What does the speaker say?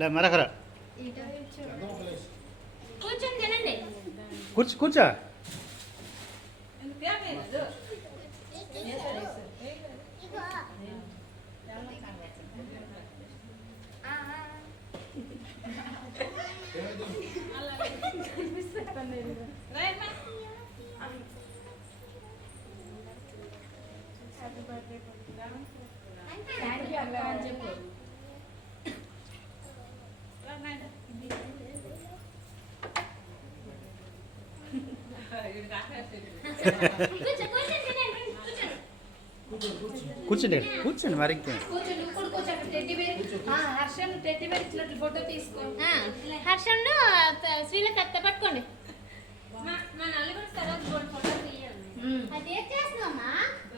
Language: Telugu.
లే మరొకరా కూర్చొని తినండి. కూర్చో కూర్చోండి కూర్చోండి మరి ఇంకే హర్షను శ్రీలకత్త పట్టుకోండి.